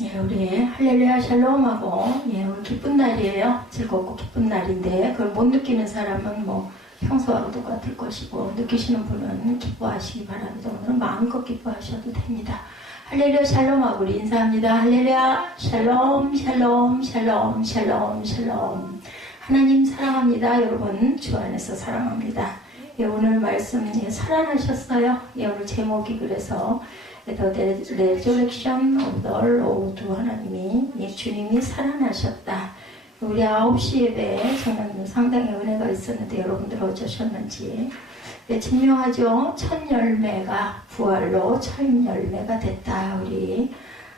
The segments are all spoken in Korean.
예, 우리 할렐루야 샬롬하고, 예, 오늘 기쁜 날이에요. 즐겁고 기쁜 날인데, 그걸 못 느끼는 사람은 뭐 평소하고 똑같을 것이고, 느끼시는 분은 기뻐하시기 바랍니다. 오늘은 마음껏 기뻐하셔도 됩니다. 할렐루야 샬롬하고 우리 인사합니다. 할렐루야 샬롬 샬롬 샬롬 샬롬 샬롬. 하나님 사랑합니다. 여러분 주 안에서 사랑합니다. 예, 오늘 말씀 살아나셨어요. 예, 오늘 제목이 그래서 The Resurrection of the Lord. 하나님이, 예, 주님이 살아나셨다. 우리 9시 예배에 저는 상당히 은혜가 있었는데 여러분들 어쩌셨는지, 예, 증명하죠. 첫 열매가 부활로 첫 열매가 됐다. 우리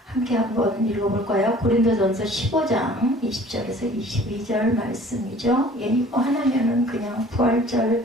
함께 한번 읽어볼까요? 고린도전서 15장 20절에서 22절 말씀이죠. 예, 이거 하나면은 그냥 부활절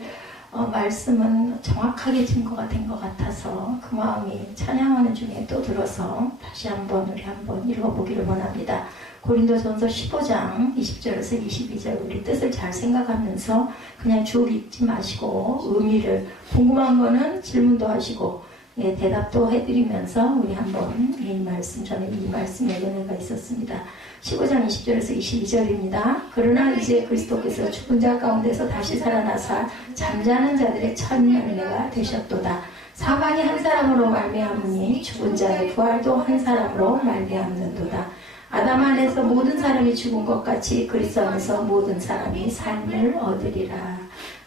말씀은 정확하게 증거가 된 것 같아서 그 마음이 찬양하는 중에 또 들어서 다시 한번 우리 한번 읽어보기를 원합니다. 고린도전서 15장 20절에서 22절 우리 뜻을 잘 생각하면서 그냥 쭉 읽지 마시고 의미를 궁금한 거는 질문도 하시고, 예, 대답도 해드리면서 우리 한번 이 말씀, 저는 이 말씀에 은혜가 있었습니다. 15장 20절에서 22절입니다. 그러나 이제 그리스도께서 죽은 자 가운데서 다시 살아나사 잠자는 자들의 첫 열매가 되셨도다. 사망이 한 사람으로 말미암으니 죽은 자의 부활도 한 사람으로 말미암는도다. 아담 안에서 모든 사람이 죽은 것 같이 그리스도 안에서 모든 사람이 삶을 얻으리라.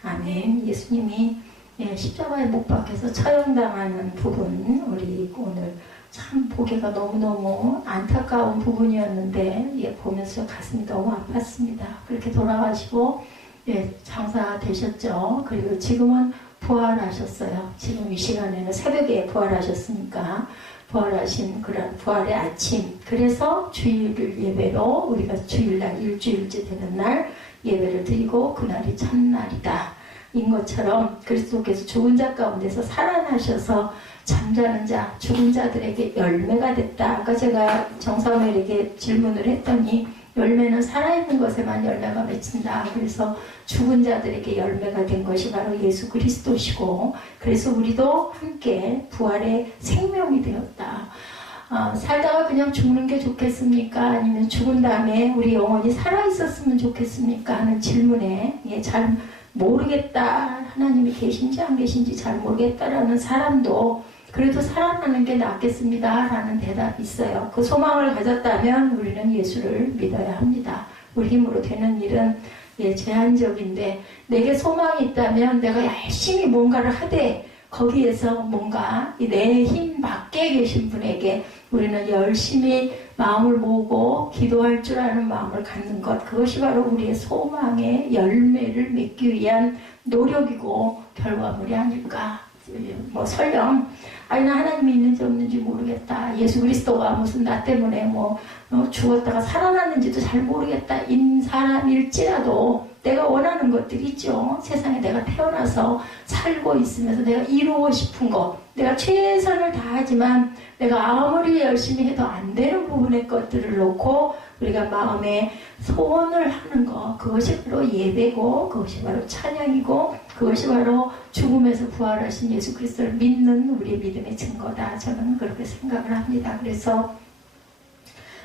아멘. 예수님이, 예, 십자가에 못 박혀서 처형당하는 부분, 우리 오늘 참 보기가 너무너무 안타까운 부분이었는데, 예, 보면서 가슴이 너무 아팠습니다. 그렇게 돌아가시고, 예, 장사되셨죠. 그리고 지금은 부활하셨어요. 지금 이 시간에는 새벽에 부활하셨으니까 부활하신 그런 부활의 아침. 그래서 주일을 예배로 우리가 주일날 일주일째 되는 날 예배를 드리고 그날이 첫날이다. 인 것처럼 그리스도께서 죽은 자 가운데서 살아나셔서 잠자는 자, 죽은 자들에게 열매가 됐다. 아까 제가 정사멜에게 질문을 했더니 열매는 살아있는 것에만 열매가 맺힌다. 그래서 죽은 자들에게 열매가 된 것이 바로 예수 그리스도시고, 그래서 우리도 함께 부활의 생명이 되었다. 살다가 그냥 죽는 게 좋겠습니까? 아니면 죽은 다음에 우리 영혼이 살아있었으면 좋겠습니까? 하는 질문에, 예, 잘 모르겠다. 하나님이 계신지 안 계신지 잘 모르겠다라는 사람도 그래도 살아나는 게 낫겠습니다. 라는 대답이 있어요. 그 소망을 가졌다면 우리는 예수를 믿어야 합니다. 우리 힘으로 되는 일은, 예, 제한적인데 내게 소망이 있다면 내가 열심히 뭔가를 하되 거기에서 뭔가 내 힘 밖에 계신 분에게 우리는 열심히 마음을 모으고 기도할 줄 아는 마음을 갖는 것, 그것이 바로 우리의 소망의 열매를 맺기 위한 노력이고 결과물이 아닐까. 뭐 설령 나 하나님이 있는지 없는지 모르겠다, 예수 그리스도가 무슨 나 때문에 죽었다가 살아났는지도 잘 모르겠다 인 사람일지라도 내가 원하는 것들이 있죠. 세상에 내가 태어나서 살고 있으면서 내가 이루고 싶은 것, 내가 최선을 다하지만 내가 아무리 열심히 해도 안 되는 부분의 것들을 놓고 우리가 마음에 소원을 하는 것, 그것이 바로 예배고 그것이 바로 찬양이고 그것이 바로 죽음에서 부활하신 예수 그리스도를 믿는 우리의 믿음의 증거다. 저는 그렇게 생각을 합니다. 그래서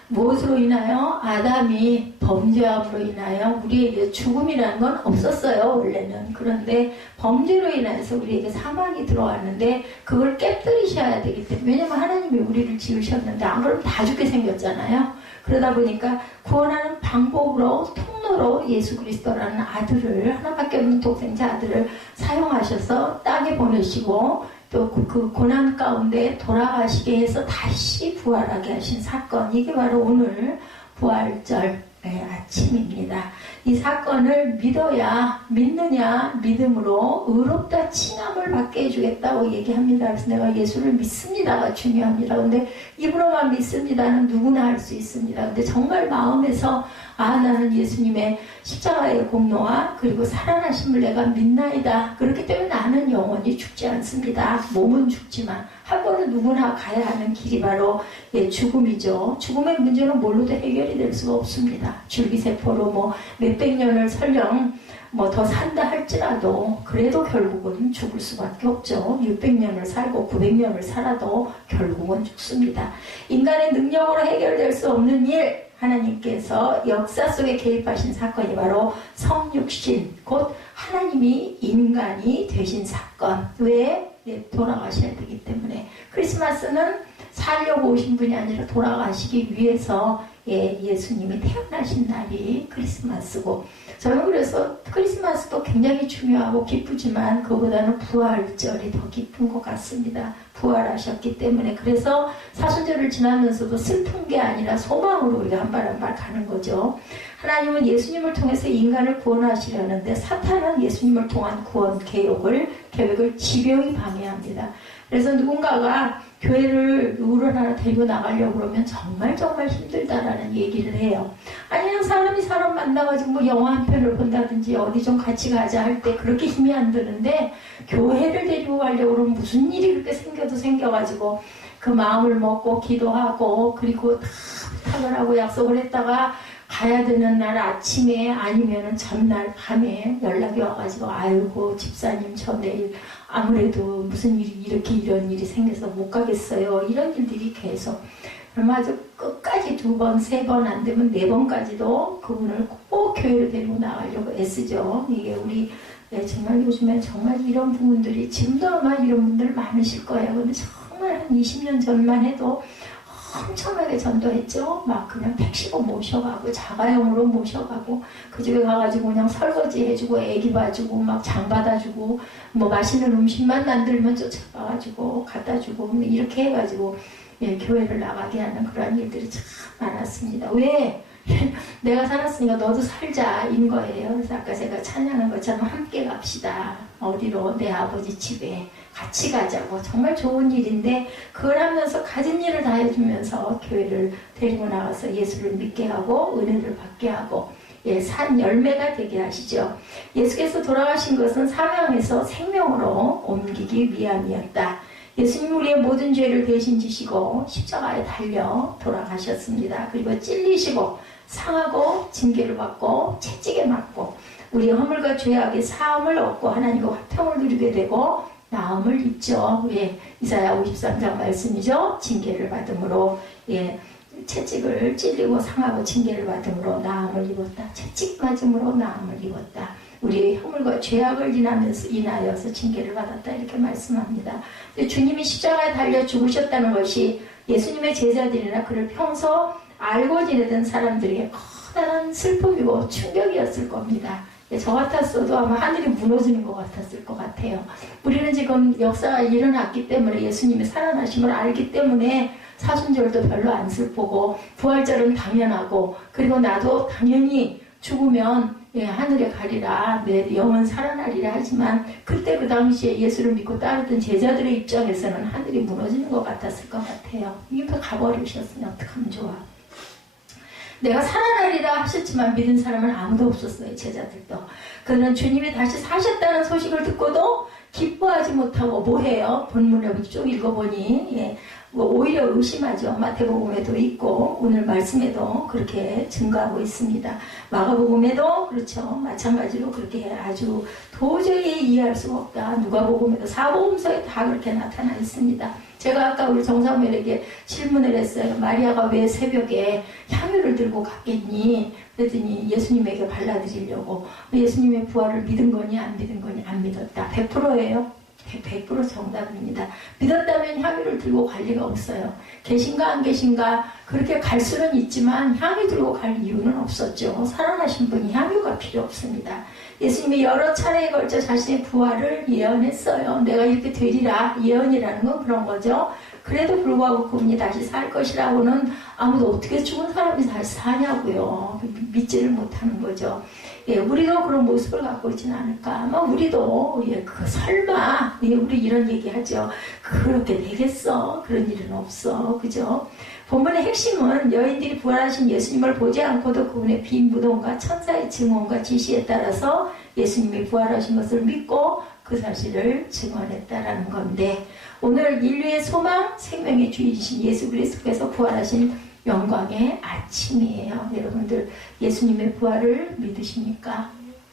무엇으로 인하여? 아담이 범죄함으로 인하여 우리에게 죽음이라는 건 없었어요, 원래는. 그런데 범죄로 인해서 우리에게 사망이 들어왔는데 그걸 깨뜨리셔야 되기 때문에, 왜냐면 하나님이 우리를 지으셨는데 안 그러면 다 죽게 생겼잖아요. 그러다 보니까 구원하는 방법으로, 통로로 예수 그리스도라는 아들을, 하나밖에 없는 독생자 아들을 사용하셔서 땅에 보내시고 또 그 고난 가운데 돌아가시게 해서 다시 부활하게 하신 사건, 이게 바로 오늘 부활절 아침입니다. 이 사건을 믿어야, 믿느냐, 믿음으로 의롭다 칭함을 받게 해주겠다고 얘기합니다. 그래서 내가 예수를 믿습니다가 중요합니다. 근데 입으로만 믿습니다는 누구나 할 수 있습니다. 근데 정말 마음에서 나는 예수님의 십자가의 공로와 그리고 살아나심을 내가 믿나이다. 그렇기 때문에 나는 영원히 죽지 않습니다. 몸은 죽지만 한 번은 누구나 가야 하는 길이 바로, 예, 죽음이죠. 죽음의 문제는 뭘로도 해결이 될 수가 없습니다. 줄기세포로 몇백 년을 설령 뭐 더 산다 할지라도 그래도 결국은 죽을 수밖에 없죠. 600년을 살고 900년을 살아도 결국은 죽습니다. 인간의 능력으로 해결될 수 없는 일, 하나님께서 역사 속에 개입하신 사건이 바로 성육신, 곧 하나님이 인간이 되신 사건. 왜? 돌아가셔야 되기 때문에. 크리스마스는 살려고 오신 분이 아니라 돌아가시기 위해서 예수님이 태어나신 날이 크리스마스고, 저는 그래서 크리스마스도 굉장히 중요하고 기쁘지만 그보다는 부활절이 더 기쁜 것 같습니다. 부활하셨기 때문에. 그래서 사순절을 지나면서도 슬픈 게 아니라 소망으로 우리가 한 발 한 발 가는 거죠. 하나님은 예수님을 통해서 인간을 구원하시려는데 사탄은 예수님을 통한 구원 계획을 집요히 방해합니다. 그래서 누군가가 교회를 누구를 하나 데리고 나가려고 그러면 정말 힘들다라는 얘기를 해요. 아니면 사람이 사람 만나가지고 뭐 영화 한 편을 본다든지 어디 좀 같이 가자 할 때 그렇게 힘이 안 드는데, 교회를 데리고 가려고 그러면 무슨 일이 그렇게 생겨도 생겨가지고 그 마음을 먹고 기도하고 그리고 다 부탁을 하고 약속을 했다가 가야 되는 날 아침에 아니면은 전날 밤에 연락이 와가지고, 아이고 집사님 저 내일 아무래도 무슨 일이 이런 일이 생겨서 못 가겠어요. 이런 일들이 계속. 그럼 아주 끝까지 2번, 3번 안 되면 4번까지도 그분을 꼭 교회로 데리고 나가려고 애쓰죠. 이게 우리 정말 요즘에 정말 이런 부분들이, 지금도 아마 이런 분들 많으실 거예요. 근데 정말 한 20년 전만 해도 엄청나게 전도했죠. 막 그냥 택시로 모셔가고 자가용으로 모셔가고 그 집에 가가지고 그냥 설거지 해주고 애기 봐주고 막 장 받아주고 뭐 맛있는 음식만 만들면 쫓아가가지고 갖다주고 이렇게 해가지고 교회를 나가게 하는 그런 일들이 참 많았습니다. 왜? 내가 살았으니까 너도 살자인 거예요. 그래서 아까 제가 찬양한 것처럼 함께 갑시다. 어디로? 내 아버지 집에 같이 가자고. 정말 좋은 일인데 그걸 하면서 가진 일을 다 해주면서 교회를 데리고 나가서 예수를 믿게 하고 은혜를 받게 하고 산 열매가 되게 하시죠. 예수께서 돌아가신 것은 사명에서 생명으로 옮기기 위함이었다. 예수님 우리의 모든 죄를 대신 지시고 십자가에 달려 돌아가셨습니다. 그리고 찔리시고 상하고 징계를 받고 채찍에 맞고 우리의 허물과 죄악의 사함을 얻고 하나님과 화평을 누리게 되고 나음을 입죠. 이사야 53장 말씀이죠. 징계를 받음으로 채찍을 찔리고 상하고 징계를 받음으로 나음을 입었다. 채찍 맞음으로 나음을 입었다. 우리의 허물과 죄악을 인하여서 징계를 받았다. 이렇게 말씀합니다. 주님이 십자가에 달려 죽으셨다는 것이 예수님의 제자들이나 그를 평소 알고 지내던 사람들에게 커다란 슬픔이고 충격이었을 겁니다. 저 같았어도 아마 하늘이 무너지는 것 같았을 것 같아요. 우리는 지금 역사가 일어났기 때문에 예수님이 살아나신 걸 알기 때문에 사순절도 별로 안 슬프고 부활절은 당연하고, 그리고 나도 당연히 죽으면 하늘에 가리라, 내 영은 살아나리라 하지만 그때 그 당시에 예수를 믿고 따르던 제자들의 입장에서는 하늘이 무너지는 것 같았을 것 같아요. 이게 가버리셨으니 어떡하면 좋아. 내가 살아나리라 하셨지만 믿은 사람은 아무도 없었어요. 제자들도. 그들은 주님이 다시 사셨다는 소식을 듣고도 기뻐하지 못하고 뭐해요? 본문을 쭉 읽어보니 오히려 의심하죠. 마태복음에도 있고 오늘 말씀에도 그렇게 증거하고 있습니다. 마가복음에도 그렇죠. 마찬가지로 그렇게 아주 도저히 이해할 수가 없다. 누가복음에도 사복음서에 다 그렇게 나타나 있습니다. 제가 아까 우리 정사무엘에게 질문을 했어요. 마리아가 왜 새벽에 향유를 들고 갔겠니? 그랬더니 예수님에게 발라드리려고. 예수님의 부활을 믿은 거니 안 믿은 거니? 안 믿었다. 100%예요. 100% 정답입니다. 믿었다면 향유를 들고 갈 리가 없어요. 계신가 안 계신가 그렇게 갈 수는 있지만 향유 들고 갈 이유는 없었죠. 살아나신 분이 향유가 필요 없습니다. 예수님이 여러 차례에 걸쳐 자신의 부활을 예언했어요. 내가 이렇게 되리라. 예언이라는 건 그런 거죠. 그래도 불구하고 그분이 다시 살 것이라고는 아무도 어떻게 죽은 사람이 다시 사냐고요. 믿지를 못하는 거죠. 우리도 그런 모습을 갖고 있지는 않을까. 아마 우리도 설마 우리 이런 얘기하죠. 그렇게 되겠어. 그런 일은 없어. 그죠? 본문의 핵심은 여인들이 부활하신 예수님을 보지 않고도 그분의 빈 무덤과 천사의 증언과 지시에 따라서 예수님이 부활하신 것을 믿고 그 사실을 증언했다라는 건데, 오늘 인류의 소망, 생명의 주이신 예수 그리스도께서 부활하신 영광의 아침이에요. 여러분들 예수님의 부활을 믿으십니까?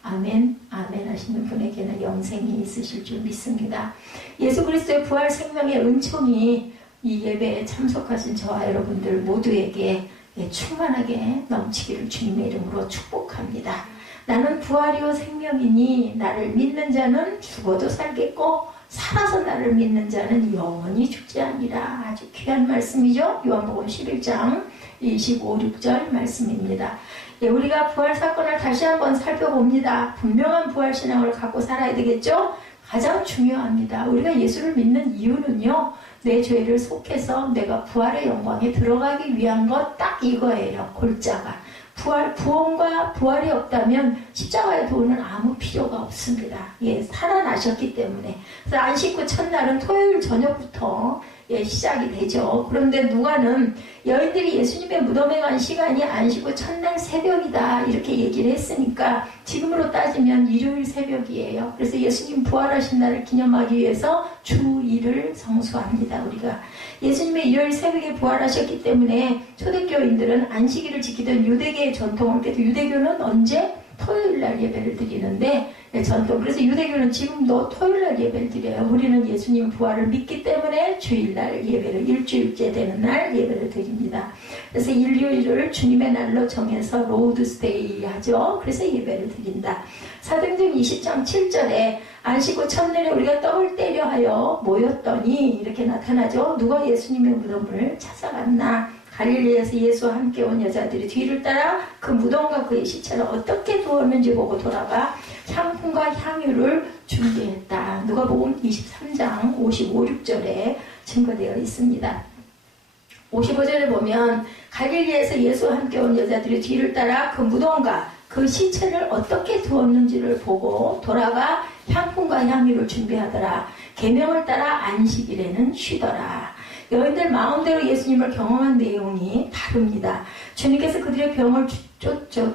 아멘, 아멘 하시는 분에게는 영생이 있으실 줄 믿습니다. 예수 그리스도의 부활 생명의 은총이 이 예배에 참석하신 저와 여러분들 모두에게 충만하게 넘치기를 주님의 이름으로 축복합니다. 나는 부활이요 생명이니 나를 믿는 자는 죽어도 살겠고 살아서 나를 믿는 자는 영원히 죽지 아니라. 아주 귀한 말씀이죠. 요한복음 11장 25, 6절 말씀입니다. 우리가 부활 사건을 다시 한번 살펴봅니다. 분명한 부활 신앙을 갖고 살아야 되겠죠? 가장 중요합니다. 우리가 예수를 믿는 이유는요, 내 죄를 속해서 내가 부활의 영광에 들어가기 위한 것 딱 이거예요. 골자가. 구원과 부활이 없다면 십자가의 도는 아무 필요가 없습니다. 살아나셨기 때문에. 그래서 안식 후 첫날은 토요일 저녁부터 시작이 되죠. 그런데 누가는 여인들이 예수님의 무덤에 간 시간이 안식 후 첫날 새벽이다 이렇게 얘기를 했으니까 지금으로 따지면 일요일 새벽이에요. 그래서 예수님 부활하신 날을 기념하기 위해서 주 2를 성수합니다. 우리가 예수님의 일요일 새벽에 부활하셨기 때문에 초대교인들은 안식일을 지키던 유대계의 전통을, 그래서 유대교는 언제? 토요일날 예배를 드리는데 전통. 그래서 유대교는 지금도 토요일날 예배를 드려요. 우리는 예수님 부활을 믿기 때문에 주일날 예배를, 일주일째 되는 날 예배를 드립니다. 그래서 일요일을 주님의 날로 정해서 로드스데이 하죠. 그래서 예배를 드린다. 사도행전 20장 7절에 안식 후 첫날에 우리가 떡을 떼려 하여 모였더니 이렇게 나타나죠. 누가 예수님의 무덤을 찾아갔나? 갈릴리에서 예수와 함께 온 여자들이 뒤를 따라 그 무덤과 그의 시체를 어떻게 두었는지 보고 돌아가 향품과 향유를 준비했다. 누가복음 23장 55, 6절에 증거되어 있습니다. 55절에 보면 갈릴리에서 예수와 함께 온 여자들이 뒤를 따라 그 무덤과 그 시체를 어떻게 두었는지를 보고 돌아가 향품과 향유를 준비하더라. 계명을 따라 안식일에는 쉬더라. 여인들 마음대로 예수님을 경험한 내용이 다릅니다. 주님께서 그들의 병을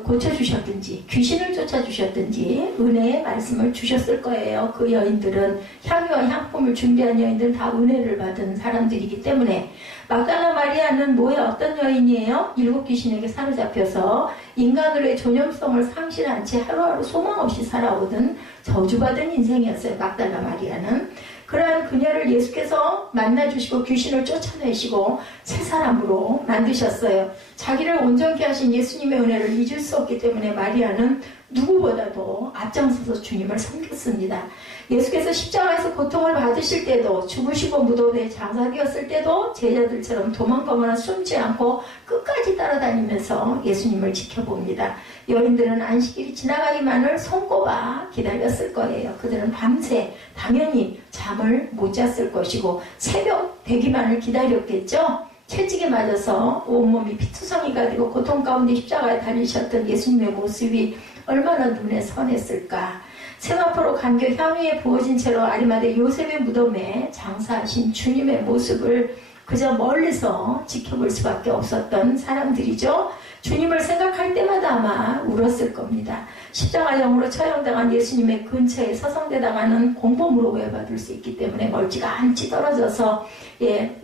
고쳐주셨든지 귀신을 쫓아주셨든지 은혜의 말씀을 주셨을 거예요. 그 여인들은 향유와 향품을 준비한 여인들은 다 은혜를 받은 사람들이기 때문에. 막달라 마리아는 뭐의 어떤 여인이에요? 7 귀신에게 사로잡혀서 인간으로의 존엄성을 상실한 채 하루하루 소망 없이 살아오던 저주받은 인생이었어요. 막달라 마리아는. 그러한 그녀를 예수께서 만나주시고 귀신을 쫓아내시고 새 사람으로 만드셨어요. 자기를 온전케 하신 예수님의 은혜를 잊을 수 없기 때문에 마리아는 누구보다도 앞장서서 주님을 섬겼습니다. 예수께서 십자가에서 고통을 받으실 때도, 죽으시고 무덤에 장사되었을 때도 제자들처럼 도망가거나 숨지 않고 끝까지 따라다니면서 예수님을 지켜봅니다. 여인들은 안식일이 지나가기만을 손꼽아 기다렸을 거예요. 그들은 밤새 당연히 잠을 못 잤을 것이고 새벽 되기만을 기다렸겠죠. 채찍에 맞아서 온몸이 피투성이가 되고 고통 가운데 십자가에 달리셨던 예수님의 모습이 얼마나 눈에 선했을까. 세마포로 감겨 향유에 부어진 채로 아리마대 요셉의 무덤에 장사하신 주님의 모습을 그저 멀리서 지켜볼 수밖에 없었던 사람들이죠. 주님을 생각할 때마다 아마 울었을 겁니다. 십자가형으로 처형당한 예수님의 근처에 서성대당하는 공범으로 오해받을 수 있기 때문에 멀찌감치 떨어져서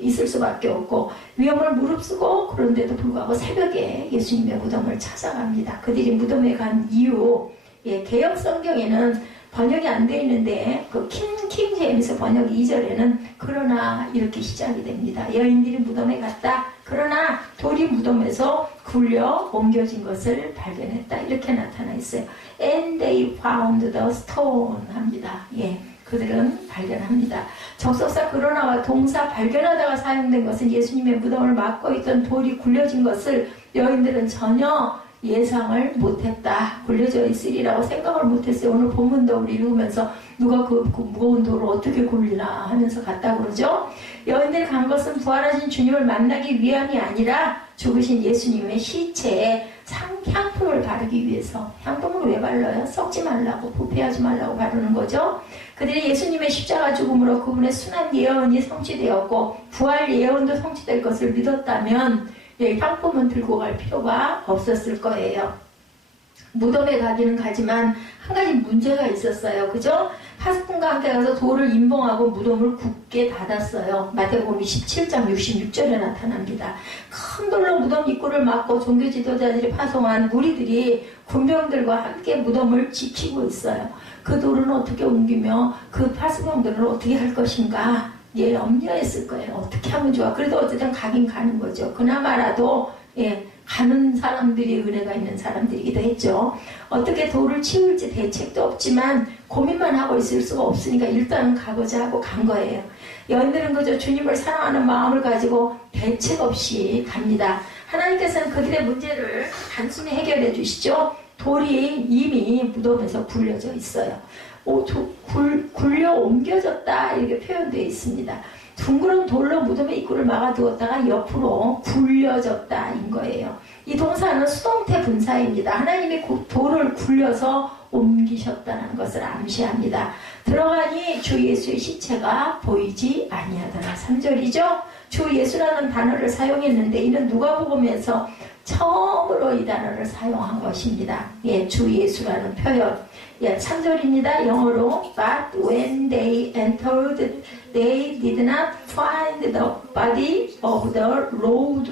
있을 수밖에 없고 위험을 무릅쓰고 그런데도 불구하고 새벽에 예수님의 무덤을 찾아갑니다. 그들이 무덤에 간 이유, 개역 성경에는 번역이 안 되어 있는데 그 킹 제임스 번역 2절에는 그러나 이렇게 시작이 됩니다. 여인들이 무덤에 갔다. 그러나 돌이 무덤에서 굴려 옮겨진 것을 발견했다. 이렇게 나타나 있어요. And they found the stone 합니다. 그들은 발견합니다. 접속사 그러나와 동사 발견하다가 사용된 것은 예수님의 무덤을 막고 있던 돌이 굴려진 것을 여인들은 전혀 예상을 못했다. 굴려져 있으리라고 생각을 못했어요. 오늘 본문도 우리 읽으면서 누가 그 무거운 돌을 어떻게 굴리나 하면서 갔다 그러죠. 여인들이 간 것은 부활하신 주님을 만나기 위함이 아니라 죽으신 예수님의 시체에 향품을 바르기 위해서. 향품을 왜 발라요? 썩지 말라고, 부패하지 말라고 바르는 거죠. 그들이 예수님의 십자가 죽음으로 그분의 순한 예언이 성취되었고 부활 예언도 성취될 것을 믿었다면 향품은 들고 갈 필요가 없었을 거예요. 무덤에 가기는 가지만 한 가지 문제가 있었어요. 그죠? 파수꾼과 함께 가서 돌을 임봉하고 무덤을 굳게 닫았어요. 마태복음 17장 66절에 나타납니다. 큰 돌로 무덤 입구를 막고 종교 지도자들이 파송한 무리들이 군병들과 함께 무덤을 지키고 있어요. 그 돌은 어떻게 옮기며 그 파수병들을 어떻게 할 것인가 염려했을 거예요. 어떻게 하면 좋아. 그래도 어쨌든 가긴 가는 거죠. 그나마라도 가는 사람들이 은혜가 있는 사람들이기도 했죠. 어떻게 돌을 치울지 대책도 없지만 고민만 하고 있을 수가 없으니까 일단은 가고자 하고 간 거예요. 여인들은 그저 주님을 사랑하는 마음을 가지고 대책 없이 갑니다. 하나님께서는 그들의 문제를 단순히 해결해 주시죠. 돌이 이미 무덤에서 굴려져 있어요. 굴려 옮겨졌다 이렇게 표현되어 있습니다. 둥그런 돌로 무덤의 입구를 막아두었다가 옆으로 굴려졌다인 거예요. 이 동사는 수동태 분사입니다. 하나님이 돌을 굴려서 옮기셨다는 것을 암시합니다. 들어가니 주 예수의 시체가 보이지 아니하더라. 3절이죠. 주 예수라는 단어를 사용했는데 이는 누가복음에서 처음으로 이 단어를 사용한 것입니다. 주 예수라는 표현. 3절입니다. 영어로 But when they entered, they did not find the body of the Lord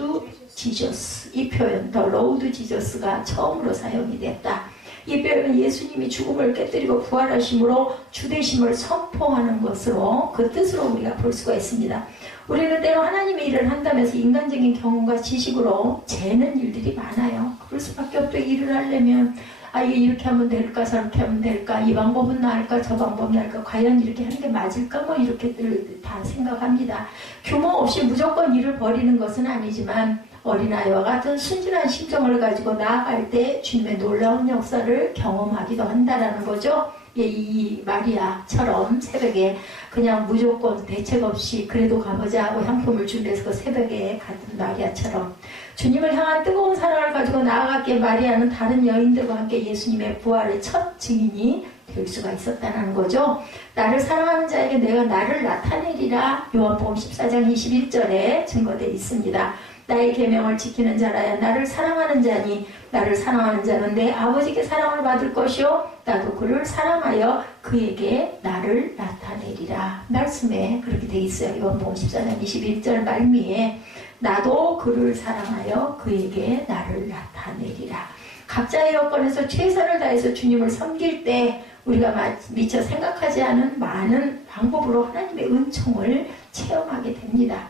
Jesus. 이 표현, the Lord Jesus가 처음으로 사용이 됐다. 이 표현은 예수님이 죽음을 깨뜨리고 부활하심으로 주되심을 선포하는 것으로 그 뜻으로 우리가 볼 수가 있습니다. 우리는 때로 하나님의 일을 한다면서 인간적인 경험과 지식으로 재는 일들이 많아요. 그럴 수밖에 없죠. 일을 하려면 이게 이렇게 하면 될까 저렇게 하면 될까 이 방법은 나을까 저 방법은 나을까 과연 이렇게 하는 게 맞을까 뭐 이렇게들 다 생각합니다. 규모 없이 무조건 일을 벌이는 것은 아니지만 어린아이와 같은 순진한 심정을 가지고 나아갈 때 주님의 놀라운 역사를 경험하기도 한다라는 거죠. 이 마리아처럼 새벽에 그냥 무조건 대책 없이 그래도 가보자 하고 향품을 준비해서 그 새벽에 갔던 마리아처럼 주님을 향한 뜨거운 사랑을 가지고 나아갔기에 마리아는 다른 여인들과 함께 예수님의 부활의 첫 증인이 될 수가 있었다는 거죠. 나를 사랑하는 자에게 내가 나를 나타내리라. 요한복음 14장 21절에 증거되어 있습니다. 나의 계명을 지키는 자라야 나를 사랑하는 자니 나를 사랑하는 자는 내 아버지께 사랑을 받을 것이요 나도 그를 사랑하여 그에게 나를 나타내리라. 말씀에 그렇게 되어 있어요. 요한복음 14장 21절 말미에 나도 그를 사랑하여 그에게 나를 나타내리라. 각자의 여건에서 최선을 다해서 주님을 섬길 때 우리가 미처 생각하지 않은 많은 방법으로 하나님의 은총을 체험하게 됩니다.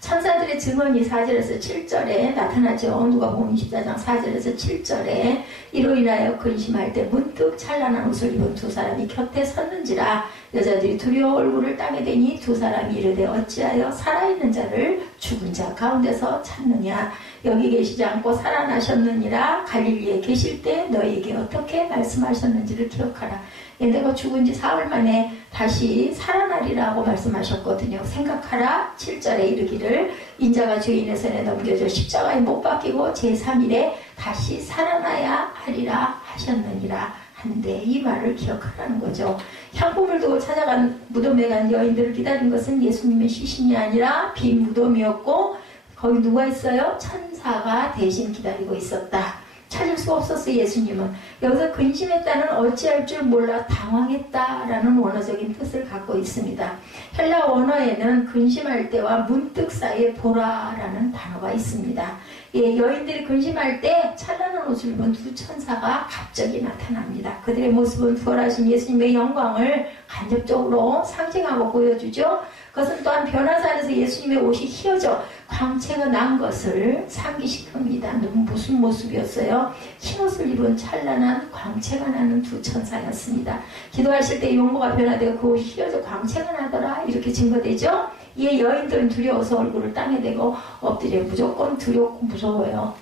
천사들의 증언이 4절에서 7절에 나타나죠. 누가복음 24장 4절에서 7절에 이로 인하여 근심할 때 문득 찬란한 옷을 입은 두 사람이 곁에 섰는지라. 여자들이 두려워 얼굴을 땅에 대니 두 사람이 이르되 어찌하여 살아있는 자를 죽은 자 가운데서 찾느냐. 여기 계시지 않고 살아나셨느니라. 갈릴리에 계실 때 너희에게 어떻게 말씀하셨는지를 기억하라. 내가 죽은 지 사흘 만에 다시 살아나리라고 말씀하셨거든요. 생각하라. 7절에 이르기를 인자가 죄인의 손에 넘겨져 십자가에 못 박히고 제3일에 다시 살아나야 하리라 하셨느니라 한데 이 말을 기억하라는 거죠. 향품을 두고 찾아간 무덤에 간 여인들을 기다린 것은 예수님의 시신이 아니라 빈 무덤이었고 거기 누가 있어요? 천사가 대신 기다리고 있었다. 찾을 수가 없었어요. 예수님은. 여기서 근심했다는 어찌할 줄 몰라 당황했다라는 원어적인 뜻을 갖고 있습니다. 헬라 원어에는 근심할 때와 문득 사이에 보라라는 단어가 있습니다. 여인들이 근심할 때 찬란한 옷을 입은 두 천사가 갑자기 나타납니다. 그들의 모습은 부활하신 예수님의 영광을 간접적으로 상징하고 보여주죠. 그것은 또한 변화사 안에서 예수님의 옷이 휘어져 광채가 난 것을 상기시킵니다. 무슨 모습이었어요? 흰옷을 입은 찬란한 광채가 나는 두 천사였습니다. 기도하실 때 용모가 변화되고 그 옷이 휘어져 광채가 나더라 이렇게 증거되죠. 이 여인들은 두려워서 얼굴을 땅에 대고 엎드려 무조건 두렵고 무서워요.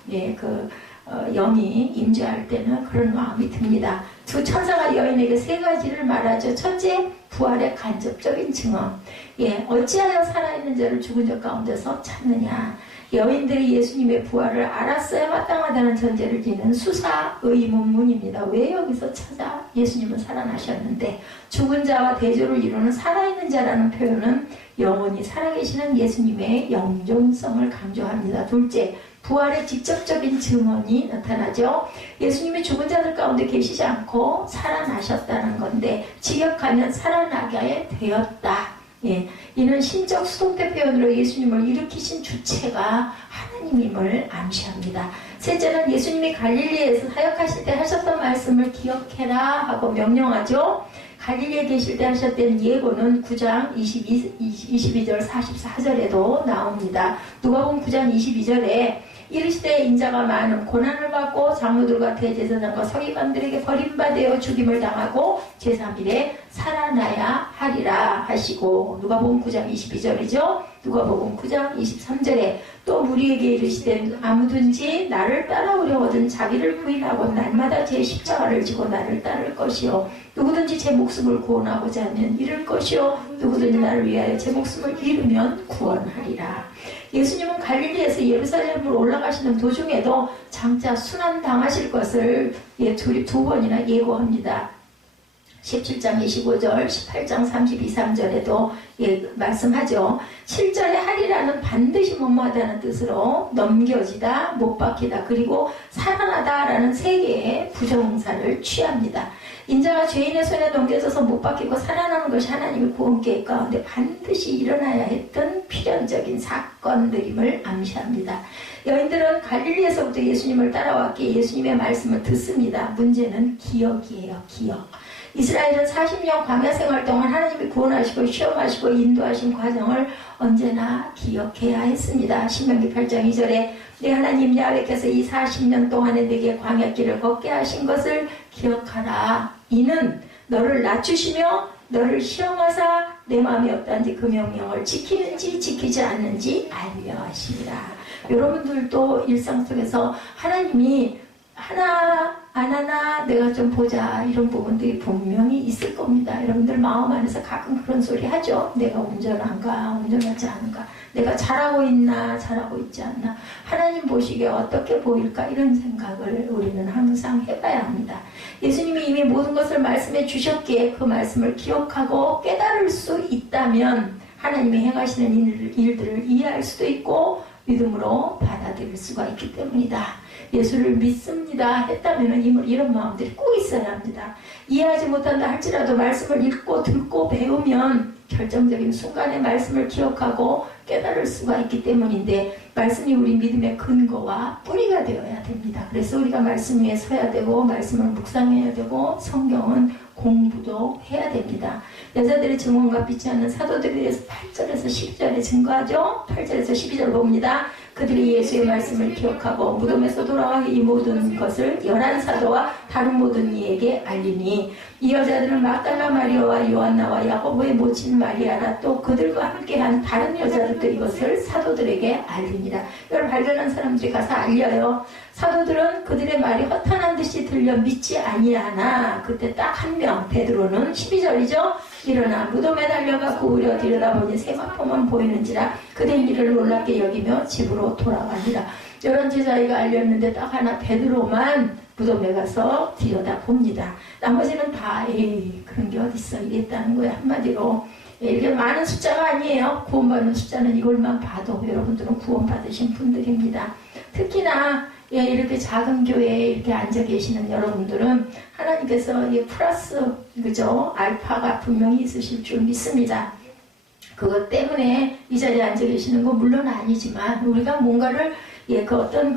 영이 임재할 때는 그런 마음이 듭니다. 두 천사가 여인에게 세 가지를 말하죠. 첫째, 부활의 간접적인 증언. 어찌하여 살아있는 자를 죽은 자 가운데서 찾느냐. 여인들이 예수님의 부활을 알았어야 마땅하다는 전제를 지는 수사 의문문입니다. 왜 여기서 찾아? 예수님은 살아나셨는데 죽은 자와 대조를 이루는 살아있는 자라는 표현은 영원히 살아계시는 예수님의 영존성을 강조합니다. 둘째, 부활의 직접적인 증언이 나타나죠. 예수님이 죽은 자들 가운데 계시지 않고 살아나셨다는 건데 직역하면 살아나게 되었다. 예, 이는 신적 수동태 표현으로 예수님을 일으키신 주체가 하나님임을 암시합니다. 셋째는 예수님이 갈릴리에서 사역하실 때 하셨던 말씀을 기억해라 하고 명령하죠. 갈릴리에 계실 때 하셨던 예고는 9장 22절 44절에도 나옵니다. 누가복음 9장 22절에 이르시되 인자가 많은 고난을 받고 장로들과 대제사장과 서기관들에게 버림받아 죽임을 당하고 제3일에 살아나야 하리라 하시고 누가복음 9장 22절이죠. 누가복음 9장 23절에 또 무리에게 이르시되 아무든지 나를 따라오려거든 자기를 부인하고 날마다 제 십자가를 지고 나를 따를 것이요 누구든지 제 목숨을 구원하고자 하면 잃을 것이요 누구든지 나를 위하여 제 목숨을 잃으면 구원하리라. 예수님은 갈릴리에서 예루살렘으로 올라가시는 도중에도 장차 순환당하실 것을 두 번이나 예고합니다. 17장 25절, 18장 32, 3절에도 말씀하죠. 7절에 하리라는 반드시 뭐뭐하다는 뜻으로 넘겨지다, 못 박히다, 그리고 살아나다라는 세 개의 부정사를 취합니다. 인자가 죄인의 손에 넘겨져서 못 박히고 살아나는 것이 하나님의 구원 계획 가운데 반드시 일어나야 했던 필연적인 사건들임을 암시합니다. 여인들은 갈릴리에서부터 예수님을 따라왔기에 예수님의 말씀을 듣습니다. 문제는 기억이에요. 기억. 이스라엘은 40년 광야 생활 동안 하나님이 구원하시고 시험하시고 인도하신 과정을 언제나 기억해야 했습니다. 신명기 8장 2절에 내 하나님 야훼께서 이 40년 동안에 내게 광야길을 걷게 하신 것을 기억하라. 이는 너를 낮추시며 너를 시험하사 내 마음이 어떠한지 그 명령을 지키는지 지키지 않는지 알려 하시리라. 여러분들도 일상 속에서 하나님이 하나 안 하나 내가 좀 보자 이런 부분들이 분명히 있을 겁니다. 여러분들 마음 안에서 가끔 그런 소리 하죠. 내가 운전한가 운전하지 않은가, 내가 잘하고 있나 잘하고 있지 않나, 하나님 보시기에 어떻게 보일까, 이런 생각을 우리는 항상 해봐야 합니다. 예수님이 이미 모든 것을 말씀해 주셨기에 그 말씀을 기억하고 깨달을 수 있다면 하나님이 행하시는 일들을 이해할 수도 있고 믿음으로 받아들일 수가 있기 때문이다. 예수를 믿습니다 했다면 이런 마음들이 꼭 있어야 합니다. 이해하지 못한다 할지라도 말씀을 읽고 듣고 배우면 결정적인 순간에 말씀을 기억하고 깨달을 수가 있기 때문인데 말씀이 우리 믿음의 근거와 뿌리가 되어야 됩니다. 그래서 우리가 말씀 위에 서야 되고 말씀을 묵상해야 되고 성경은 공부도 해야 됩니다. 여자들의 증언과 빛이 않는 사도들에 대해서 8절에서 12절에 증거하죠. 8절에서 12절 봅니다. 그들이 예수의 말씀을 기억하고 무덤에서 돌아와 이 모든 것을 11사도와 다른 모든 이에게 알리니 이 여자들은 막달라 마리아와 요한나와 야고보의 모친 마리아라 또 그들과 함께한 다른 여자들도 이것을 사도들에게 알립니다. 이걸 발견한 사람들이 가서 알려요. 사도들은 그들의 말이 허탄한 듯이 들려 믿지 아니하나 그때 딱 한 명, 베드로는 12절이죠. 일어나 무덤에 달려가 구부려 들여다보니 세마포만 보이는지라 그된 일을 놀랍게 여기며 집으로 돌아가니라. 11 제자가 알렸는데 딱 하나 베드로만 무덤에 가서 들여다봅니다. 나머지는 다 그런 게 어딨어 이랬다는 거예요. 한마디로 이게 많은 숫자가 아니에요. 구원받는 숫자는 이걸만 봐도 여러분들은 구원받으신 분들입니다. 특히나 이렇게 작은 교회에 이렇게 앉아 계시는 여러분들은 하나님께서 플러스 그죠? 알파가 분명히 있으실 줄 믿습니다. 그것 때문에 이 자리에 앉아 계시는 건 물론 아니지만 우리가 뭔가를 그 어떤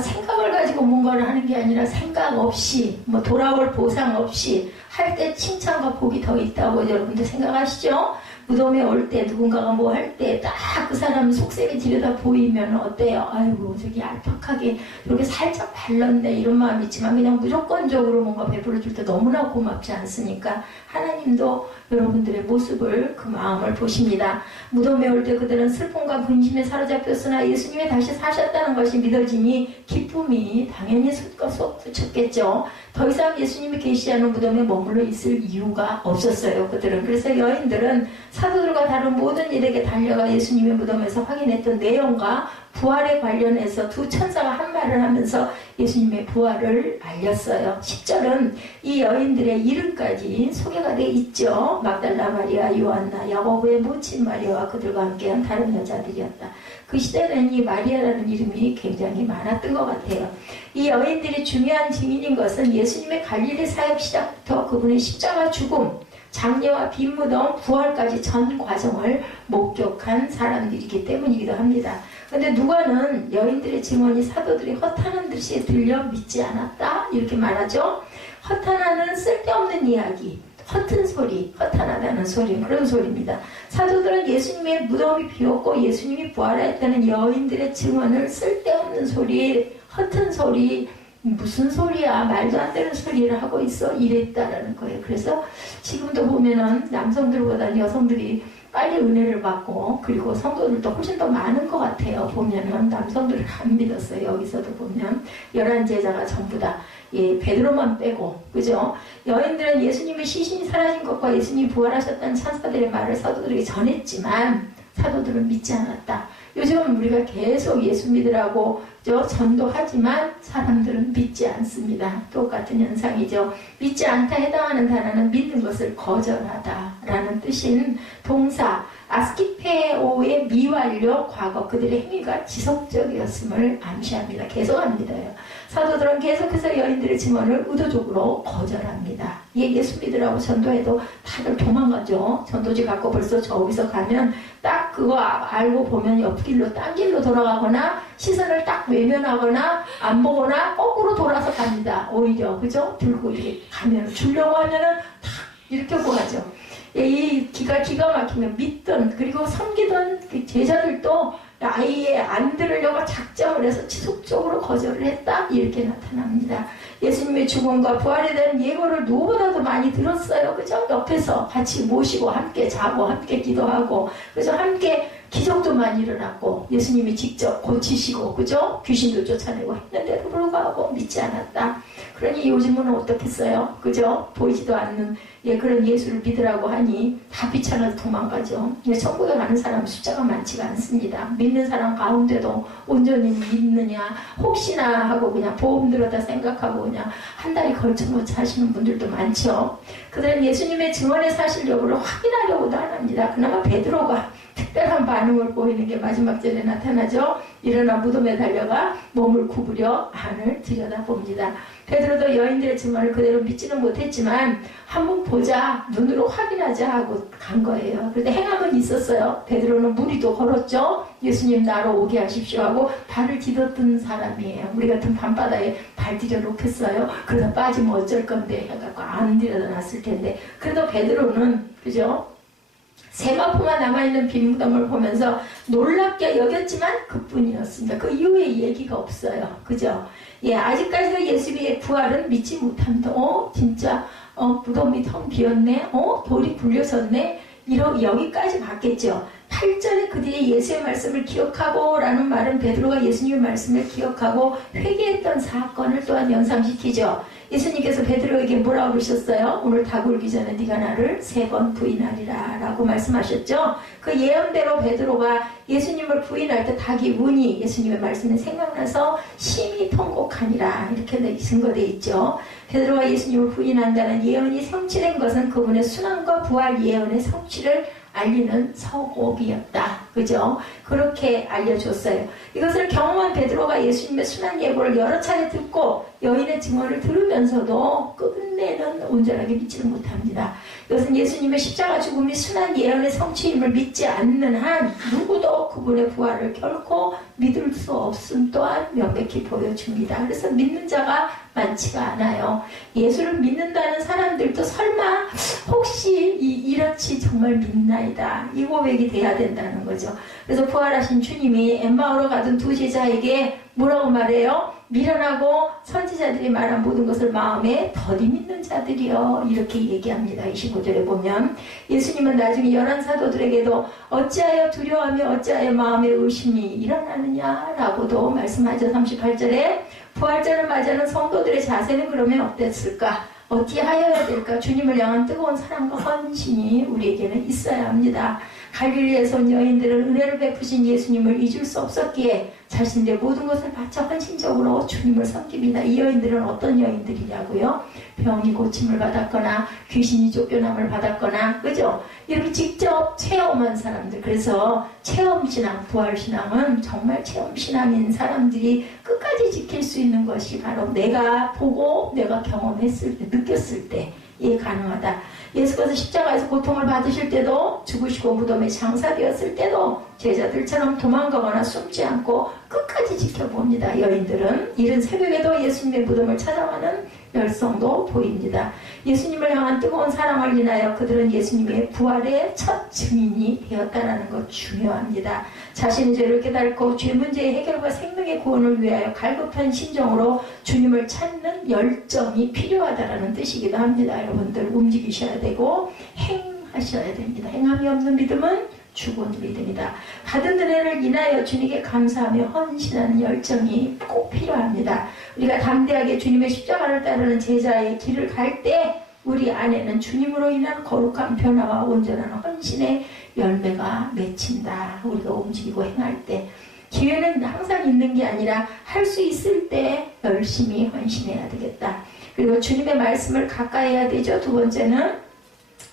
생각을 가지고 뭔가를 하는 게 아니라 생각 없이 돌아올 보상 없이 할 때 칭찬과 복이 더 있다고 여러분들 생각하시죠? 무덤에 올 때 누군가가 뭐 할 때 딱 그 사람 속셈이 들여다 보이면 어때요? 아이고 저기 얄팍하게 이렇게 살짝 발랐네 이런 마음이 있지만 그냥 무조건적으로 뭔가 베풀어 줄 때 너무나 고맙지 않습니까? 하나님도 여러분들의 모습을 그 마음을 보십니다. 무덤에 올 때 그들은 슬픔과 근심에 사로잡혔으나 예수님이 다시 사셨다는 것이 믿어지니 기쁨이 당연히 솟구쳤겠죠. 더 이상 예수님이 계시지 않은 무덤에 머물러 있을 이유가 없었어요. 그들은. 그래서 여인들은 사도들과 다른 모든 일에게 달려가 예수님의 무덤에서 확인했던 내용과 부활에 관련해서 두 천사가 한 말을 하면서 예수님의 부활을 알렸어요. 10절은 이 여인들의 이름까지 소개가 돼 있죠. 막달라 마리아, 요한나, 야고보의 모친 마리아와 그들과 함께한 다른 여자들이었다. 그 시대는 이 마리아라는 이름이 굉장히 많았던 것 같아요. 이 여인들이 중요한 증인인 것은 예수님의 갈릴리 사역 시작부터 그분의 십자가 죽음, 장례와 빈 무덤, 부활까지 전 과정을 목격한 사람들이기 때문이기도 합니다. 그런데 누가는 여인들의 증언이 사도들이 허탄한 듯이 들려 믿지 않았다 이렇게 말하죠. 허탄하는 쓸데없는 이야기, 허튼 소리, 허탄하다는 소리, 그런 소리입니다. 사도들은 예수님의 무덤이 비었고 예수님이 부활했다는 여인들의 증언을 쓸데없는 소리, 허튼 소리, 무슨 소리야, 말도 안 되는 소리를 하고 있어, 이랬다라는 거예요. 그래서 지금도 보면은 남성들보다 여성들이 빨리 은혜를 받고, 그리고 성도들도 훨씬 더 많은 것 같아요. 보면은 남성들을 안 믿었어요. 여기서도 보면 11제자가 전부 다 베드로만 빼고, 그죠? 여인들은 예수님의 시신이 사라진 것과 예수님이 부활하셨다는 찬사들의 말을 사도들에게 전했지만 사도들은 믿지 않았다. 요즘 우리가 계속 예수 믿으라고 전도하지만 사람들은 믿지 않습니다. 똑같은 현상이죠. 믿지 않다 해당하는 단어는 믿는 것을 거절하다 라는 뜻인 동사 아스키페오의 미완료 과거, 그들의 행위가 지속적이었음을 암시합니다. 계속 안 믿어요. 사도들은 계속해서 여인들의 증언을 의도적으로 거절합니다. 예수 믿으라고 전도해도 다들 도망가죠. 전도지 갖고 벌써 저기서 가면 딱 그거 알고 보면 옆길로 딴 길로 돌아가거나 시선을 딱 외면하거나 안 보거나 거꾸로 돌아서 갑니다. 오히려 그죠? 들고 이렇게 가면 주려고 하면은 탁 이렇게 오고 가죠. 이 기가 막히면 믿던 그리고 섬기던 그 제자들도 아예 안 들으려고 작정을 해서 지속적으로 거절을 했다 이렇게 나타납니다. 예수님의 죽음과 부활에 대한 예고를 누구보다도 많이 들었어요. 그죠? 옆에서 같이 모시고 함께 자고 함께 기도하고 그죠? 함께 기적도 많이 일어났고 예수님이 직접 고치시고 그죠? 귀신도 쫓아내고 했는데도 불구하고 믿지 않았다. 그러니 요즘은 어떻겠어요? 그죠? 보이지도 않는 그런 예수를 믿으라고 하니 다 귀찮아서 도망가죠. 천국에 가는 사람 숫자가 많지가 않습니다. 믿는 사람 가운데도 온전히 믿느냐 혹시나 하고 그냥 보험 들었다 생각하고 그냥 한 달이 걸쳐 못 사시는 분들도 많죠. 그들은 예수님의 증언의 사실 여부를 확인하려고도 안 합니다. 그나마 베드로가 특별한 반응을 보이는 게 마지막 절에 나타나죠. 일어나 무덤에 달려가 몸을 구부려 안을 들여다봅니다. 베드로도 여인들의 증언을 그대로 믿지는 못했지만 한번 보자, 눈으로 확인하자 하고 간 거예요. 그런데 행함은 있었어요. 베드로는 무리도 걸었죠. 예수님 나로 오게 하십시오 하고 발을 디뎠던 사람이에요. 우리 같은 밤바다에 발 디뎌놓겠어요? 그러다 빠지면 어쩔 건데 해갖고 안 디뎌다 놨을 텐데 그래도 베드로는 그죠? 세마포가 남아있는 빈 무덤을 보면서 놀랍게 여겼지만 그뿐이었습니다. 그 이후에 얘기가 없어요. 그죠? 아직까지도 예수님의 부활은 믿지 못합니다. 진짜 무덤이 텅 비었네? 돌이 굴려졌네? 여기까지 봤겠죠. 8절에 그들이 예수의 말씀을 기억하고 라는 말은 베드로가 예수님의 말씀을 기억하고 회개했던 사건을 또한 연상시키죠. 예수님께서 베드로에게 뭐라고 그러셨어요? 오늘 닭 울기 전에 네가 나를 3번 부인하리라 라고 말씀하셨죠. 그 예언대로 베드로가 예수님을 부인할 때 닭이 우니 예수님의 말씀이 생각나서 심히 통곡하니라 이렇게 증거되어 있죠. 베드로가 예수님을 부인한다는 예언이 성취된 것은 그분의 순환과 부활 예언의 성취를 알리는 서곡이었다. 그죠? 그렇게 알려줬어요. 이것을 경험한 베드로가 예수님의 순환 예고를 여러 차례 듣고 여인의 증언을 들으면서도 끝내는 온전하게 믿지는 못합니다. 이것은 예수님의 십자가 죽음이 순환 예언의 성취임을 믿지 않는 한 누구도 그분의 부활을 결코 믿을 수 없음 또한 명백히 보여줍니다. 그래서 믿는 자가 많지가 않아요. 예수를 믿는다는 사람들도 설마 혹시 이렇지 정말 믿나이다 이 고백이 돼야 된다는 거죠. 그래서 부활하신 주님이 엠마오로 가던 두 제자에게 뭐라고 말해요? 미련하고 선지자들이 말한 모든 것을 마음에 더디 믿는 자들이여 이렇게 얘기합니다. 25절에 보면 예수님은 나중에 11사도들에게도 어찌하여 두려워하며 어찌하여 마음에 의심이 일어나느냐라고도 말씀하죠. 38절에 부활절을 맞이하는 성도들의 자세는 그러면 어땠을까? 어떻게 하여야 될까? 주님을 향한 뜨거운 사랑과 헌신이 우리에게는 있어야 합니다. 갈릴리에서 온 여인들은 은혜를 베푸신 예수님을 잊을 수 없었기에 자신들의 모든 것을 바쳐 헌신적으로 주님을 섬깁니다. 이 여인들은 어떤 여인들이냐고요? 병이 고침을 받았거나 귀신이 쫓겨남을 받았거나, 그죠? 이렇게 직접 체험한 사람들. 그래서 체험신앙, 부활신앙은 정말 체험신앙인 사람들이 끝까지 지킬 수 있는 것이 바로 내가 보고 내가 경험했을 때, 느꼈을 때 이게 가능하다. 예수께서 십자가에서 고통을 받으실 때도, 죽으시고 무덤에 장사되었을 때도 제자들처럼 도망가거나 숨지 않고 끝까지 지켜봅니다. 여인들은 이른 새벽에도 예수님의 무덤을 찾아가는 열성도 보입니다. 예수님을 향한 뜨거운 사랑을 인하여 그들은 예수님의 부활의 첫 증인이 되었다는 것 중요합니다. 자신의 죄를 깨닫고 죄 문제의 해결과 생명의 구원을 위하여 갈급한 심정으로 주님을 찾는 열정이 필요하다는 뜻이기도 합니다. 여러분들 움직이셔야 되고 행하셔야 됩니다. 행함이 없는 믿음은 죽은 믿음이다. 받은 은혜를 인하여 주님께 감사하며 헌신하는 열정이 꼭 필요합니다. 우리가 담대하게 주님의 십자가를 따르는 제자의 길을 갈 때 우리 안에는 주님으로 인한 거룩한 변화와 온전한 헌신의 열매가 맺힌다. 우리가 움직이고 행할 때 기회는 항상 있는 게 아니라 할 수 있을 때 열심히 헌신해야 되겠다. 그리고 주님의 말씀을 가까이 해야 되죠. 두 번째는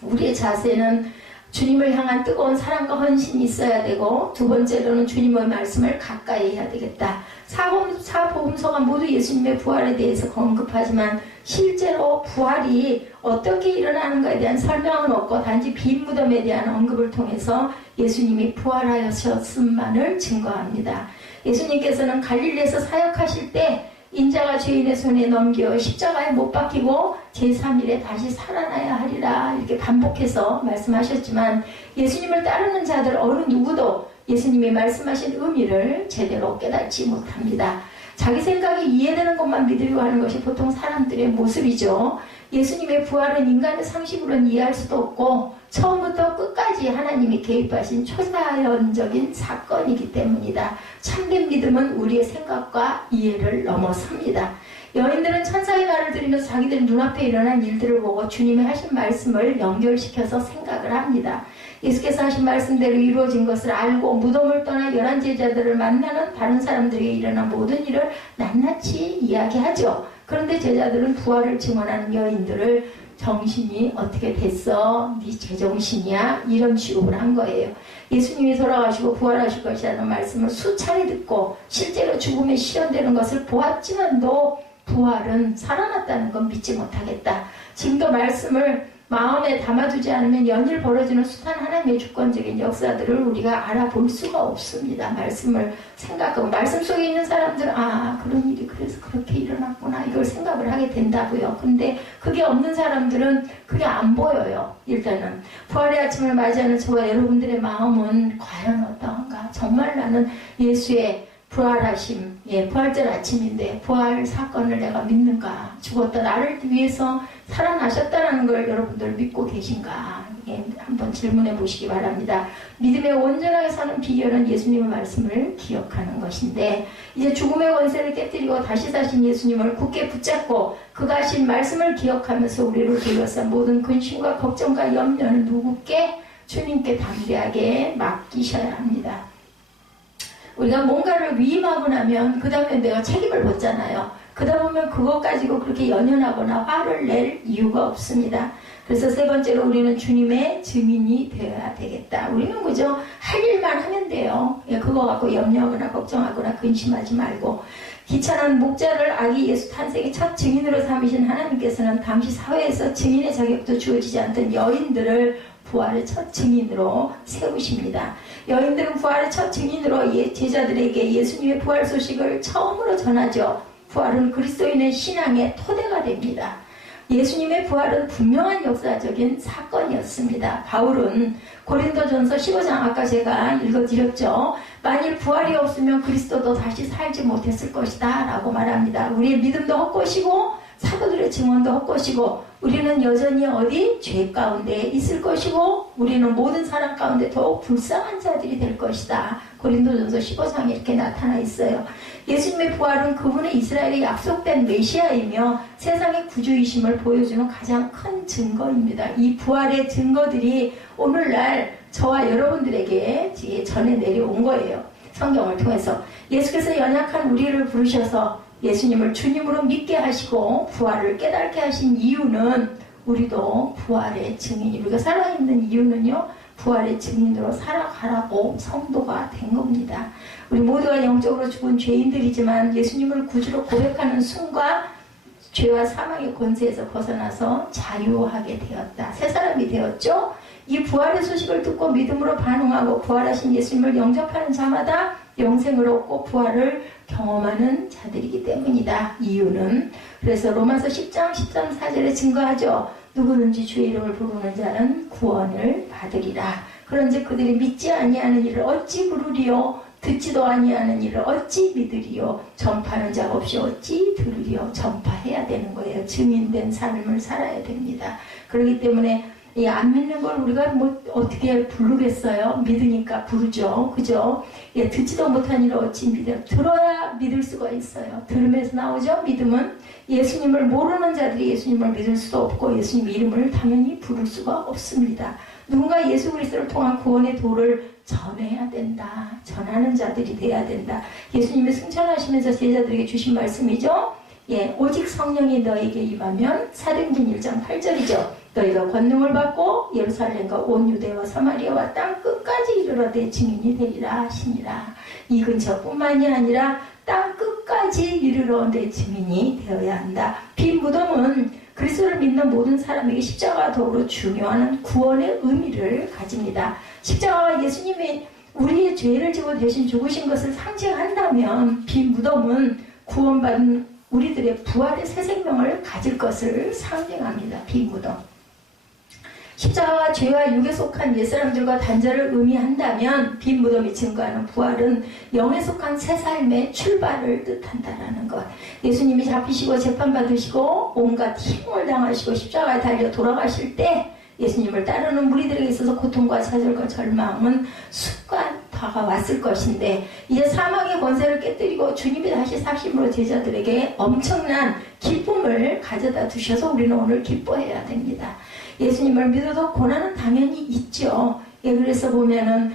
우리의 자세는 주님을 향한 뜨거운 사랑과 헌신이 있어야 되고, 두 번째로는 주님의 말씀을 가까이 해야 되겠다. 사복음서가 모두 예수님의 부활에 대해서 언급하지만 실제로 부활이 어떻게 일어나는가에 대한 설명은 없고 단지 빈 무덤에 대한 언급을 통해서 예수님이 부활하셨음만을 증거합니다. 예수님께서는 갈릴리에서 사역하실 때 인자가 죄인의 손에 넘겨 십자가에 못 박히고 제3일에 다시 살아나야 하리라 이렇게 반복해서 말씀하셨지만, 예수님을 따르는 자들 어느 누구도 예수님이 말씀하신 의미를 제대로 깨닫지 못합니다. 자기 생각이 이해되는 것만 믿으려고 하는 것이 보통 사람들의 모습이죠. 예수님의 부활은 인간의 상식으로는 이해할 수도 없고 처음부터 끝까지 하나님이 개입하신 초자연적인 사건이기 때문이다. 참된 믿음은 우리의 생각과 이해를 넘어섭니다. 여인들은 천사의 말을 들으면서 자기들 눈앞에 일어난 일들을 보고 주님이 하신 말씀을 연결시켜서 생각을 합니다. 예수께서 하신 말씀대로 이루어진 것을 알고 무덤을 떠나 11제자들을 만나는 다른 사람들에게 일어난 모든 일을 낱낱이 이야기하죠. 그런데 제자들은 부활을 증언하는 여인들을 정신이 어떻게 됐어? 네 제정신이야? 이런 취급을 한 거예요. 예수님이 돌아가시고 부활하실 것이라는 말씀을 수차례 듣고 실제로 죽음에 실현되는 것을 보았지만도 부활은 살아났다는 건 믿지 못하겠다. 지금도 말씀을 마음에 담아두지 않으면 연일 벌어지는 숱한 하나님의 주권적인 역사들을 우리가 알아볼 수가 없습니다. 말씀을 생각하고 말씀 속에 있는 사람들은 그런 일이 그래서 그렇게 일어났구나 이걸 생각을 하게 된다고요. 근데 그게 없는 사람들은 그게 안 보여요. 일단은 부활의 아침을 맞이하는 저와 여러분들의 마음은 과연 어떠한가? 정말 나는 예수의 부활하심, 부활절 아침인데 부활 사건을 내가 믿는가? 죽었다 나를 위해서 살아나셨다는 걸 여러분들 믿고 계신가? 한번 질문해 보시기 바랍니다. 믿음에 온전하게 사는 비결은 예수님의 말씀을 기억하는 것인데, 이제 죽음의 권세를 깨뜨리고 다시 사신 예수님을 굳게 붙잡고 그가 하신 말씀을 기억하면서 우리를 둘러싼 모든 근심과 걱정과 염려는 누구께? 주님께 담대하게 맡기셔야 합니다. 우리가 뭔가를 위임하고 나면 그 다음에 내가 책임을 묻잖아요. 그러다 보면 그것 가지고 그렇게 연연하거나 화를 낼 이유가 없습니다. 그래서 세 번째로 우리는 주님의 증인이 되어야 되겠다. 우리는 그저 할 일만 하면 돼요. 그거 갖고 염려하거나 걱정하거나 근심하지 말고. 귀찮은 목자를 아기 예수 탄생의 첫 증인으로 삼으신 하나님께서는 당시 사회에서 증인의 자격도 주어지지 않던 여인들을 부활의 첫 증인으로 세우십니다. 여인들은 부활의 첫 증인으로 제자들에게 예수님의 부활 소식을 처음으로 전하죠. 부활은 그리스도인의 신앙의 토대가 됩니다. 예수님의 부활은 분명한 역사적인 사건이었습니다. 바울은 고린도전서 15장 아까 제가 읽어드렸죠. 만일 부활이 없으면 그리스도도 다시 살지 못했을 것이다 라고 말합니다. 우리의 믿음도 헛것이고 사도들의 증언도 헛것이고 우리는 여전히 어디? 죄 가운데 있을 것이고 우리는 모든 사람 가운데 더욱 불쌍한 자들이 될 것이다. 고린도전서 15장에 이렇게 나타나 있어요. 예수님의 부활은 그분의 이스라엘에 약속된 메시아이며 세상의 구주이심을 보여주는 가장 큰 증거입니다. 이 부활의 증거들이 오늘날 저와 여러분들에게 전해 내려온 거예요. 성경을 통해서 예수께서 연약한 우리를 부르셔서 예수님을 주님으로 믿게 하시고 부활을 깨닫게 하신 이유는 우리도 부활의 증인, 우리가 살아있는 이유는요, 부활의 증인으로 살아가라고 성도가 된 겁니다. 우리 모두가 영적으로 죽은 죄인들이지만 예수님을 구주로 고백하는 순간 죄와 사망의 권세에서 벗어나서 자유하게 되었다. 새 사람이 되었죠. 이 부활의 소식을 듣고 믿음으로 반응하고 부활하신 예수님을 영접하는 자마다 영생을 얻고 부활을 경험하는 자들이기 때문이다. 이유는 그래서 로마서 10장 13, 14절에 증거하죠. 누구든지 주의 이름을 부르는 자는 구원을 받으리라. 그런즉 그들이 믿지 아니하는 일을 어찌 부르리요? 듣지도 아니하는 일을 어찌 믿으리요? 전파하는 자가 없이 어찌 들으리요? 전파해야 되는 거예요. 증인된 삶을 살아야 됩니다. 그렇기 때문에 안 믿는 걸 우리가 뭐 어떻게 부르겠어요? 믿으니까 부르죠. 그죠? 듣지도 못한 일을 어찌 믿어요? 들어야 믿을 수가 있어요. 들으면서 나오죠? 믿음은 예수님을 모르는 자들이 예수님을 믿을 수도 없고 예수님 이름을 당연히 부를 수가 없습니다. 누군가 예수 그리스도를 통한 구원의 도를 전해야 된다. 전하는 자들이 돼야 된다. 예수님이 승천하시면서 제자들에게 주신 말씀이죠. 오직 성령이 너에게 임하면 사도행전 1장 8절이죠. 너희가 권능을 받고 예루살렘과 온 유대와 사마리아와 땅 끝까지 이르러 내 증인이 되리라 하시니라. 이 근처뿐만이 아니라 땅 끝까지 이르러 내 증인이 되어야 한다. 빈 무덤은 그리스도를 믿는 모든 사람에게 십자가와 더불어 중요한 구원의 의미를 가집니다. 십자가와 예수님이 우리의 죄를 지고 대신 죽으신 것을 상징한다면 빈 무덤은 구원받은 우리들의 부활의 새 생명을 가질 것을 상징합니다. 빈 무덤. 십자가가 죄와 육에 속한 옛사람들과 단절을 의미한다면 빈 무덤이 증거하는 부활은 영에 속한 새 삶의 출발을 뜻한다라는 것. 예수님이 잡히시고 재판받으시고 온갖 희롱을 당하시고 십자가에 달려 돌아가실 때 예수님을 따르는 무리들에게 있어서 고통과 좌절과 절망은 순간 다가왔을 것인데 이제 사망의 권세를 깨뜨리고 주님이 다시 사심으로 제자들에게 엄청난 기쁨을 가져다 두셔서 우리는 오늘 기뻐해야 됩니다. 예수님을 믿어도 고난은 당연히 있죠. 그래서 보면은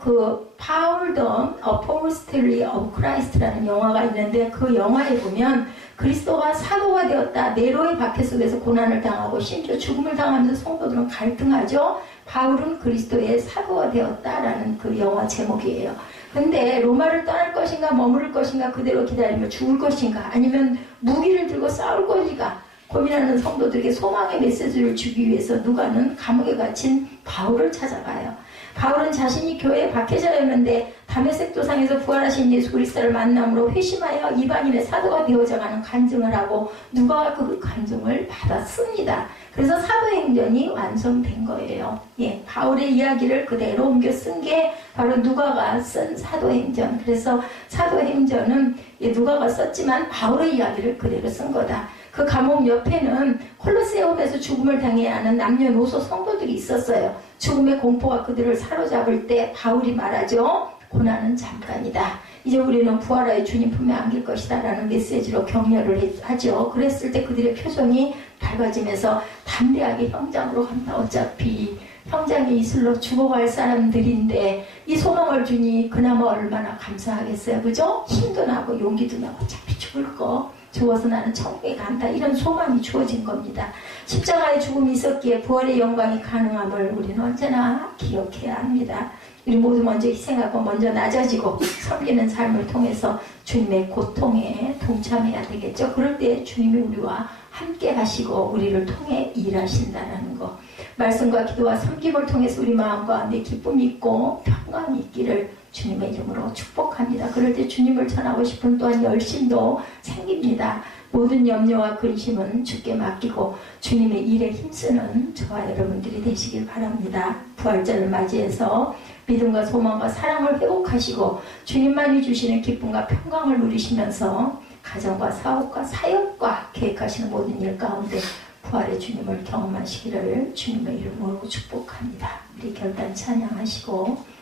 그 파울 더 어포스톨리 오브 크라이스트라는 영화가 있는데 그 영화에 보면 그리스도가 사도가 되었다. 네로의 박해 속에서 고난을 당하고 심지어 죽음을 당하면서 성도들은 갈등하죠. 바울은 그리스도의 사도가 되었다라는 그 영화 제목이에요. 근데 로마를 떠날 것인가 머무를 것인가 그대로 기다리며 죽을 것인가 아니면 무기를 들고 싸울 것인가 고민하는 성도들에게 소망의 메시지를 주기 위해서 누가는 감옥에 갇힌 바울을 찾아가요. 바울은 자신이 교회의 박해자였는데 다메섹 도상에서 부활하신 예수 그리스도를 만남으로 회심하여 이방인의 사도가 되어져가는 간증을 하고 누가가 그 간증을 받았습니다. 그래서 사도행전이 완성된 거예요. 바울의 이야기를 그대로 옮겨 쓴 게 바로 누가가 쓴 사도행전. 그래서 사도행전은 누가가 썼지만 바울의 이야기를 그대로 쓴 거다. 그 감옥 옆에는 콜로세움에서 죽음을 당해야 하는 남녀노소 성도들이 있었어요. 죽음의 공포가 그들을 사로잡을 때 바울이 말하죠. 고난은 잠깐이다. 이제 우리는 부활하여 주님 품에 안길 것이다 라는 메시지로 격려를 하죠. 그랬을 때 그들의 표정이 밝아지면서 담대하게 형장으로 간다. 어차피 형장의 이슬로 죽어갈 사람들인데 이 소망을 주니 그나마 얼마나 감사하겠어요. 그죠? 힘도 나고 용기도 나고 어차피 죽을 거 죽어서 나는 천국에 간다. 이런 소망이 주어진 겁니다. 십자가의 죽음이 있었기에 부활의 영광이 가능함을 우리는 언제나 기억해야 합니다. 우리 모두 먼저 희생하고 먼저 낮아지고 섬기는 삶을 통해서 주님의 고통에 동참해야 되겠죠. 그럴 때 주님이 우리와 함께 하시고 우리를 통해 일하신다는 거. 말씀과 기도와 섬김을 통해서 우리 마음과 내 기쁨이 있고 평강이 있기를 주님의 이름으로 축복합니다. 그럴 때 주님을 전하고 싶은 또한 열심도 생깁니다. 모든 염려와 근심은 주께 맡기고 주님의 일에 힘쓰는 저와 여러분들이 되시길 바랍니다. 부활절을 맞이해서 믿음과 소망과 사랑을 회복하시고 주님만이 주시는 기쁨과 평강을 누리시면서 가정과 사업과 사역과 계획하시는 모든 일 가운데 부활의 주님을 경험하시기를 주님의 이름으로 축복합니다. 우리 결단 찬양하시고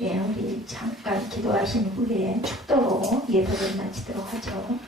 우리 잠깐 기도하신 후에 축도로 예배를 마치도록 하죠.